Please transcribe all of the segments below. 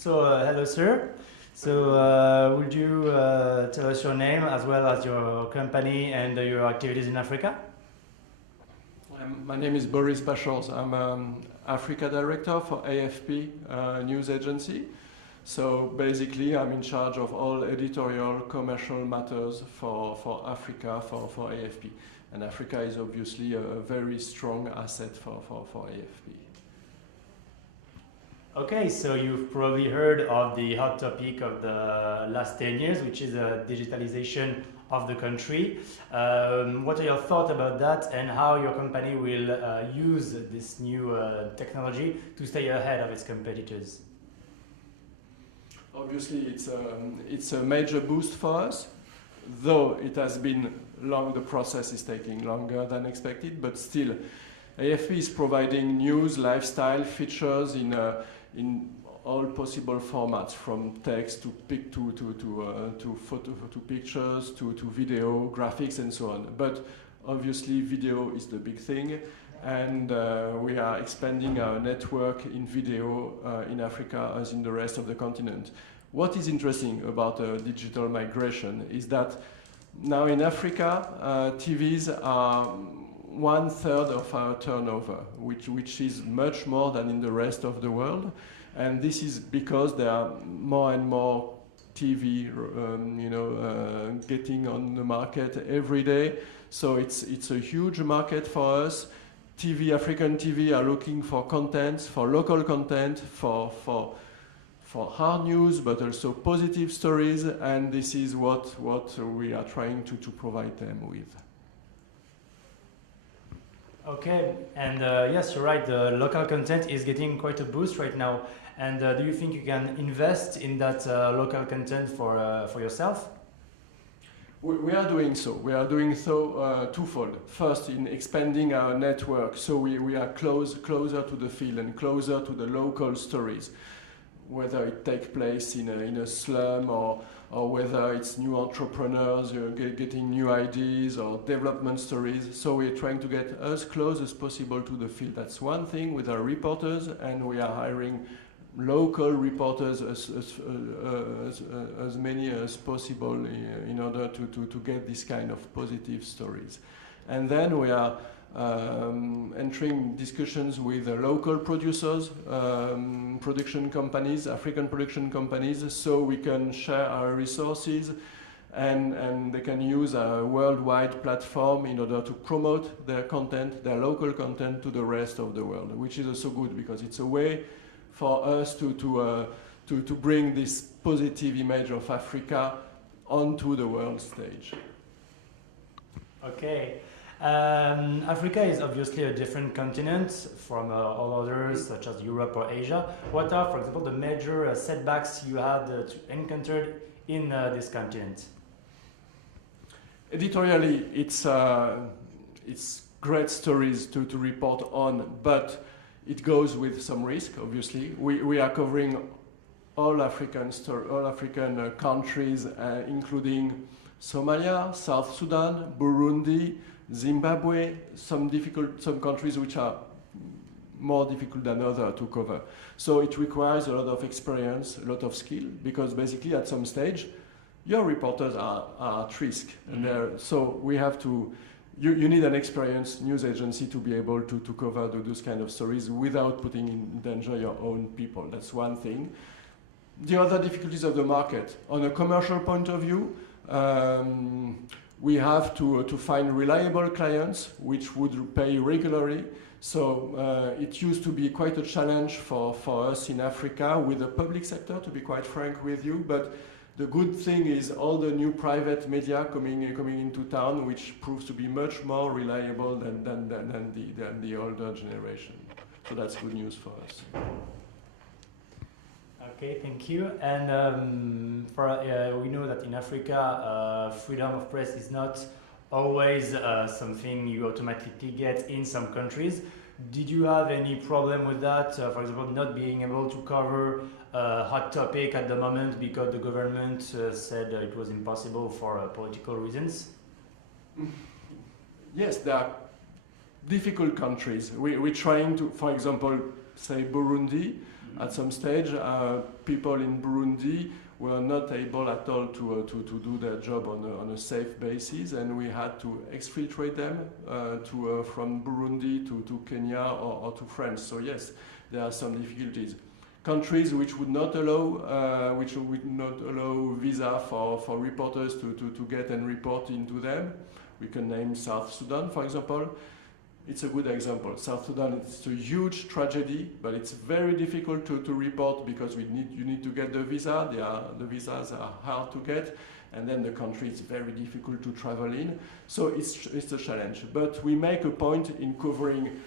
Hello, sir. Would you tell us your name as well as your company and your activities in Africa? My name is Boris Bachorz. I'm Africa Director for AFP news agency. So basically, I'm in charge of all editorial commercial matters for Africa, for AFP. And Africa is obviously a very strong asset for AFP. Okay, so you've probably heard of the hot topic of the last 10 years, which is the digitalization of the country. What are your thoughts about that and how your company will use this new technology to stay ahead of its competitors? Obviously, it's a major boost for us, though it has been long, the process is taking longer than expected, but still, AFP is providing news, lifestyle features in all possible formats, from text to photo, to pictures, to video, graphics, and so on. But obviously, video is the big thing, and we are expanding our network in video in Africa as in the rest of the continent. What is interesting about digital migration is that now in Africa, TVs are 1/3 of our turnover, which is much more than in the rest of the world. And this is because there are more and more TV getting on the market every day. So it's a huge market for us. African TV are looking for content, for local content, for hard news, but also positive stories, and this is what we are trying to provide them with. Okay, and yes, you're right, the local content is getting quite a boost right now. And do you think you can invest in that local content for yourself? We are doing so. We are doing so twofold. First, in expanding our network, so we are closer to the field and closer to the local stories, whether it takes place in a slum or whether it's new entrepreneurs getting new ideas or development stories. So we're trying to get as close as possible to the field. That's one thing with our reporters, and we are hiring local reporters as many as possible in order to get this kind of positive stories. And then we are entering discussions with local producers, production companies, African production companies, so we can share our resources and they can use a worldwide platform in order to promote their content, their local content, to the rest of the world, which is also good because it's a way for us to bring this positive image of Africa onto the world stage. Okay. Africa is obviously a different continent from all others, such as Europe or Asia. What are, for example, the major setbacks you had encountered in this continent? Editorially, it's great stories to report on, but it goes with some risk, obviously. We are covering all African countries, including Somalia, South Sudan, Burundi, Zimbabwe, some countries which are more difficult than others to cover. So it requires a lot of experience, a lot of skill, because basically at some stage, your reporters are at risk. Mm-hmm. And so we have to, you need an experienced news agency to be able to cover those kind of stories without putting in danger your own people. That's one thing. The other difficulties of the market, on a commercial point of view, we have to find reliable clients which would pay regularly. So it used to be quite a challenge for us in Africa with the public sector, to be quite frank with you. But the good thing is all the new private media coming into town, which proves to be much more reliable than the older generation. So that's good news for us. Okay, thank you. And we know that in Africa, freedom of press is not always something you automatically get in some countries. Did you have any problem with that? For example, not being able to cover a hot topic at the moment because the government said it was impossible for political reasons? Yes, there are difficult countries. We're trying to, for example, say Burundi. At some stage, people in Burundi were not able at all to do their job on a safe basis, and we had to exfiltrate them from Burundi to Kenya or to France. So yes, there are some difficulties. Countries which would not allow visa for reporters to get and report into them. We can name South Sudan, for example. It's a good example. South Sudan, it's a huge tragedy, but it's very difficult to report because you need to get the visa. The visas are hard to get, and then the country is very difficult to travel in. So it's a challenge. But we make a point in covering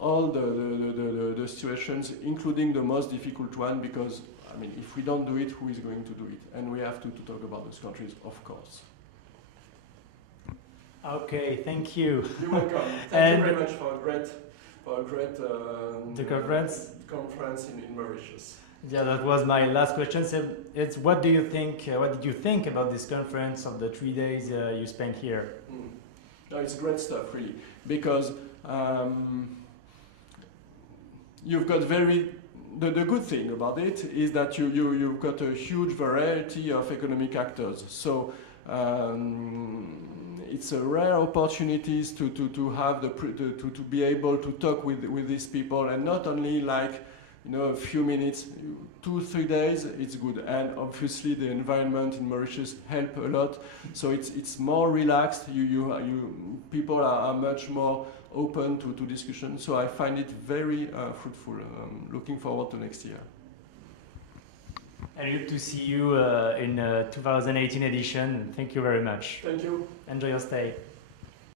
all the situations, including the most difficult one, because I mean, if we don't do it, who is going to do it? And we have to talk about those countries, of course. Okay, thank you. You're welcome. Thank you very much for a great the conference in Mauritius. Yeah, that was my last question. So it's what do you think? What did you think about this conference of the 3 days you spent here? No, it's great stuff, really, because you've got the good thing about it is that you've got a huge variety of economic actors. So. It's a rare opportunities to have to be able to talk with these people, and not only like a few minutes, 2-3 days. It's good, and obviously the environment in Mauritius help a lot. So it's more relaxed. People are much more open to discussion. So I find it very fruitful. Looking forward to next year. I hope to see you in 2018 edition. Thank you very much. Thank you. Enjoy your stay.